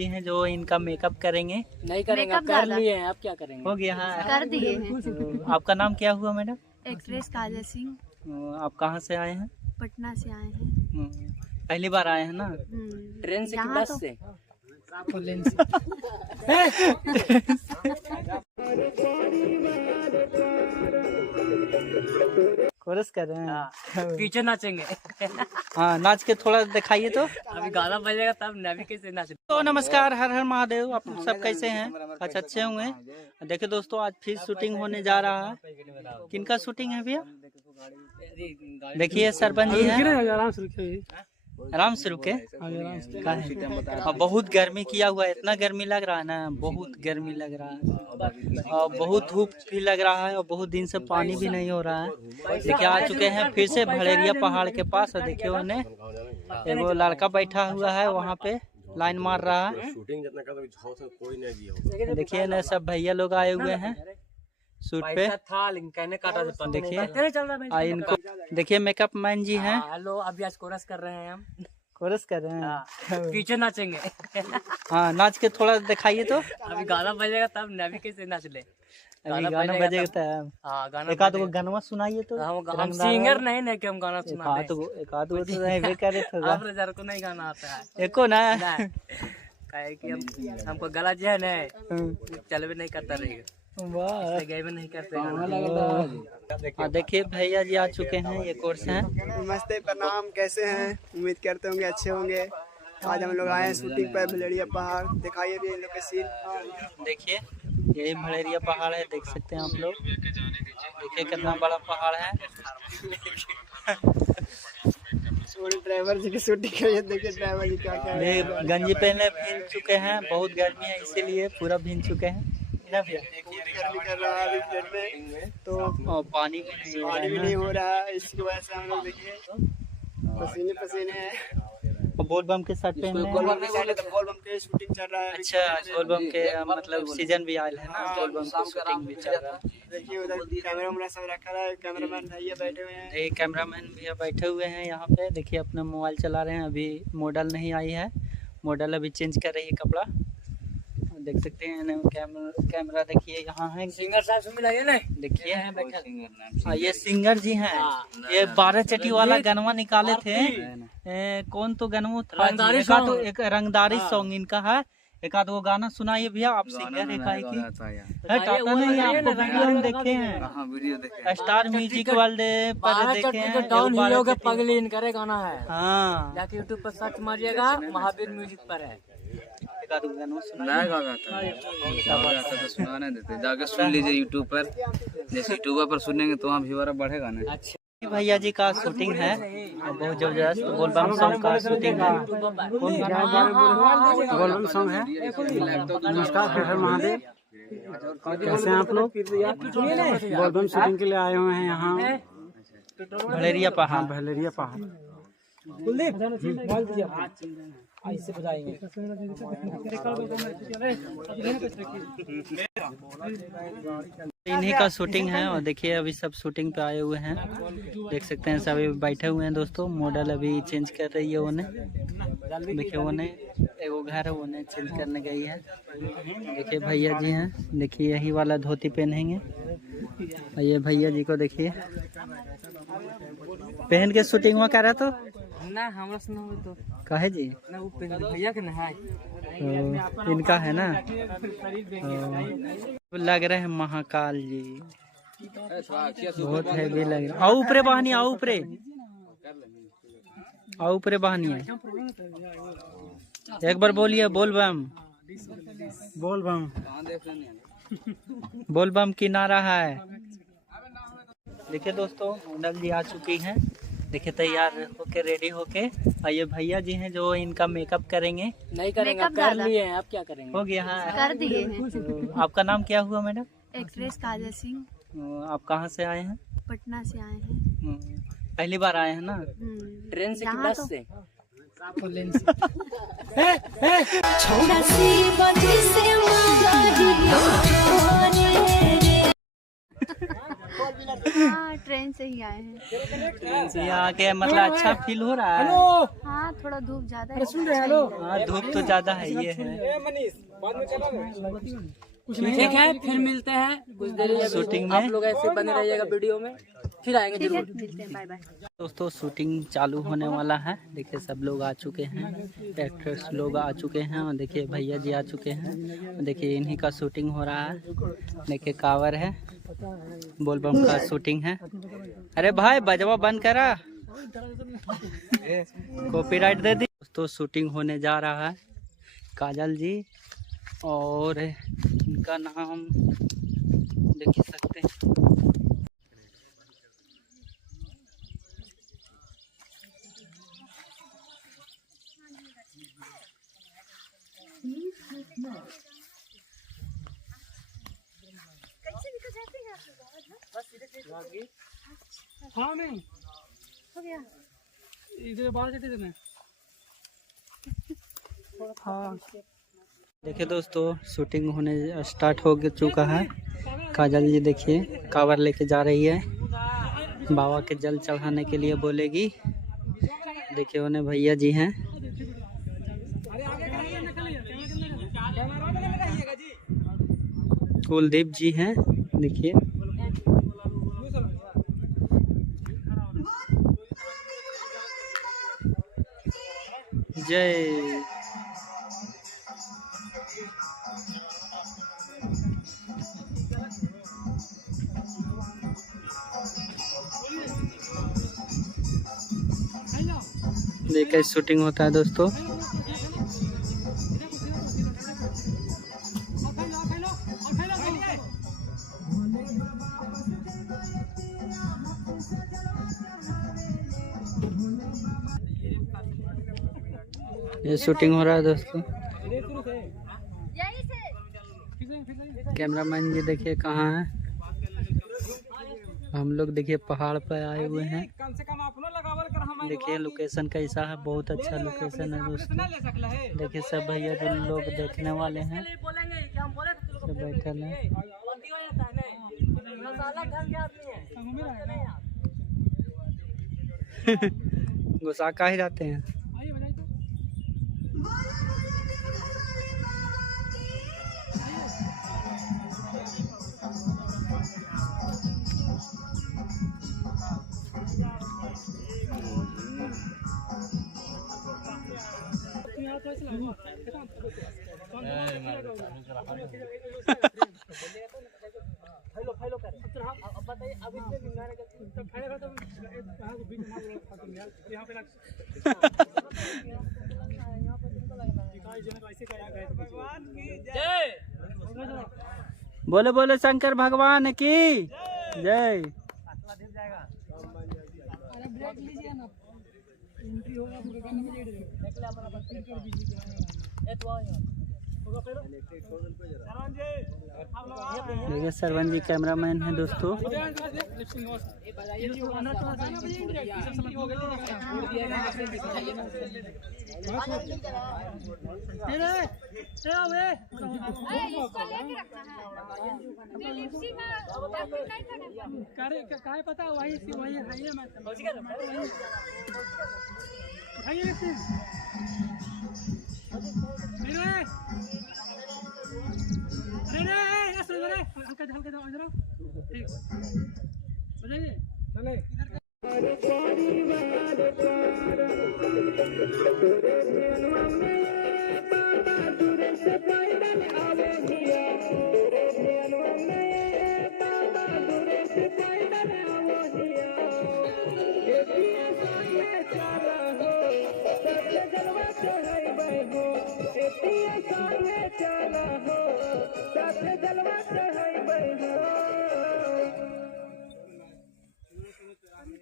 जी हैं जो इनका मेकअप करेंगे। नहीं करेंगे, कर लिए हैं, आप क्या करेंगे? हो गया हाँ। कर दिए हैं। आपका नाम क्या हुआ मैडम? एक्ट्रेस काजल सिंह। आप कहाँ से आए हैं? पटना से आए हैं। पहली बार आए हैं ना? ट्रेन से कि यहाँ बस से? कोरस कर रहे हैं। पीछे नाचेंगे। हाँ नाच के थोड़ा दिखाइए तो। अभी गाना बजेगा तब नवी कैसे नाचेंगे। तो नमस्कार, हर हर महादेव। आप सब कैसे हैं? अच्छा अच्छे होंगे। देखिए दोस्तों, आज फिर शूटिंग होने जा रहा है। किनका शूटिंग है भैया? देखिए सरपंच जी है। आराम से रुके। बहुत गर्मी किया हुआ है, इतना गर्मी लग रहा है ना, बहुत गर्मी लग रहा है और बहुत धूप भी लग रहा है और बहुत दिन से पानी भी नहीं हो रहा है। देखिए आ चुके हैं फिर से भलेरिया पहाड़ के पास और देखिए उन्हें एगो लड़का बैठा हुआ है वहाँ पे लाइन मार रहा है। देखिए ना सब भैया लोग आए हुए हैं शूट पे। देखिए इनको देखिए मेकअप मैन जी हैं। हेलो, अभी आज कोरस कर रहे हैं हम। कोरस कर रहे हैं। पीछे नाचेंगे। हाँ नाच के थोड़ा दिखाइए तो। अभी गाना बजेगा तब नवी कैसे नाच ले। अभी गाना बजेगा तब। हाँ गाना एक आध गो गाना सुनाइए तो। हम सिंगर नहीं ना कि हम गाना सुना दें। एक आध गो तो नहीं करे थे। आप हजार को नहीं गाना आता है। एको ना काहे कि हमको गला जो है ना चल भी नहीं करता रहेगा। नहीं करते। देखिए भैया जी आ चुके हैं, ये कोर्स है। नमस्ते, प्रणाम, कैसे हैं? उम्मीद करते होंगे अच्छे होंगे। आज हम लोग आए हैं शूटिंग पर भलेरिया पहाड़। दिखाइए भी इन लोग के सीन। देखिए यही भलेरिया पहाड़ है, देख सकते हैं आप लोग। देखिए कितना बड़ा पहाड़ है। ड्राइवर जी की शूटिंग करिए, देखिए ड्राइवर जी क्या कर रहे हैं। गंजी पहने भीग चुके हैं, बहुत गर्मी है इसीलिए पूरा भीग चुके हैं ना भैया। गर्मी कर रहा है अभी ट्रेन में, तो पानी भी नहीं हो रहा है। इसकी वजह से हम लोग देखिए पसीने पसीने हैं। बोल बम के शर्ट पहने हैं। बोल बम के शूटिंग चल रहा है। अच्छा बोल बम के मतलब सीजन भी आयल है ना, बोल बम की शूटिंग भी चल रहा है। देखिए उधर कैमरा सब रखा है, कैमरामैन भैया बैठे हुए हैं। ये कैमरामैन भैया बैठे हुए हैं यहाँ पे। देखिए अपना मोबाइल चला रहे हैं। अभी मॉडल नहीं आई है, मॉडल अभी चेंज कर रही है कपड़ा। देख सकते हैं कैमरा देखिए यहाँ है। सिंगर साहब से मिलाइए ना। देखिए ये सिंगर जी हैं। ये 12 चटी वाला गनवा निकाले थे। कौन तो गनवा था? एक रंगदारी सॉन्ग इनका है। एक आध वो गाना सुनाइए भैया। आप सिंगर है टाटा नहीं, आपको वीडियो हम देखे हैं स्टार म्यूजिक वर्ल्ड पर देखे हैं। पगली इनका गाना है। हाँ जाके यूट्यूब पर सर्च मारिएगा, महावीर म्यूजिक पर है। सुनाने देते, जाके सुन लीजिए यूट्यूब पर। जैसे यूट्यूब पर सुनेंगे तो वहाँ व्यूअर बढ़ेगा ना। अच्छा भैया जी का शूटिंग है बहुत जबरदस्त। बोल बम सॉन्ग का शूटिंग है। बोल बम सॉन्ग है। नमस्कार, हर हर महादेव। कैसे हैं आप लोग? बोल बम शूटिंग के लिए आए हुए हैं यहाँ भलेरिया पहाड़। भलेरिया पहाड़। ऐसे बजाएंगे। इन्हीं का शूटिंग है और देखिए अभी सब शूटिंग पे आए हुए हैं। देख सकते हैं सभी बैठे हुए हैं दोस्तों। मॉडल अभी चेंज कर रही है उन्हें। देखिए उन्हें एगो घर है, उन्हें चेंज करने गई है। देखिए भैया जी हैं, देखिए यही वाला धोती पहनेंगे। और ये भैया जी को देखिए पहन के शूटिंग में कर रहा तो ना हमरा सुना तो कहे जी ना वो भैया के नहाए इनका है ना। लग रहे हैं महाकाल जी, बहुत हैवी लग रहा है। आओ ऊपरे बहनी, आओ ऊपरे, आओ ऊपरे बहनी है। एक बार बोलिए बोल बम, बोल बम, बोल बम की नारा है। देखिए दोस्तों मॉडल जी आ चुकी हैं। देखिए तैयार होके रेडी होके। और ये भैया जी हैं जो इनका मेकअप करेंगे। नहीं करेंगे, कर लिए हैं, आप क्या करेंगे? हो गया हाँ। कर दिए हैं। आपका नाम क्या हुआ मैडम? एक्ट्रेस काजल सिंह। आप कहाँ से आए हैं? पटना से आए हैं। पहली बार आए हैं ना? ट्रेन से कि बस से? छोड़ा सी बजे से हाँ ट्रेन से ही आए हैं। यहाँ आके मतलब अच्छा फील हो रहा है। हाँ थोड़ा धूप ज्यादा है। हाँ धूप तो ज्यादा है ये है। ठीक है, फिर मिलते हैं कुछ देर शूटिंग में। आप लोग ऐसे बने रहिएगा वीडियो में, फिर आएंगे ठीक है जरूर। मिलते हैं, बाय बाय। दोस्तों शूटिंग चालू होने वाला है। देखिए सब लोग आ चुके हैं, एक्ट्रेस लोग आ चुके हैं और देखिए भैया जी आ चुके हैं। देखिए इन्हीं का शूटिंग हो रहा है। देखिए कावर है, बोलबम का शूटिंग है। अरे भाई बजवा बंद करा, कॉपीराइट दे दी। दोस्तों शूटिंग होने जा रहा है। काजल जी और इनका नाम देख ही सकते हैं। हाँ नहीं हो गया। इधर बाहर चलते थे। हाँ देखिए दोस्तों शूटिंग होने स्टार्ट हो चुका है। काजल जी देखिए कावर लेके जा रही है, बाबा के जल चढ़ाने के लिए बोलेगी। देखिए उन्हें भैया जी हैं। कुलदीप जी हैं देखिए। जय देखिए शूटिंग होता है दोस्तों। ये शूटिंग हो रहा है दोस्तों। कैमरामैन जी देखिए कहाँ है। हम लोग देखिए पहाड़ पर आए हुए हैं। देखिए लोकेशन कैसा है, बहुत अच्छा लोकेशन है दोस्तों। देखिए सब भैया जो लोग देखने वाले हैं सब बैठे हैं। गुस्सा का ही जाते हैं। बोले बोले शंकर भगवान की जय। देखिए सरवन जी कैमरामैन है दोस्तों। काय पता वही वही है चला हो साथ जलवा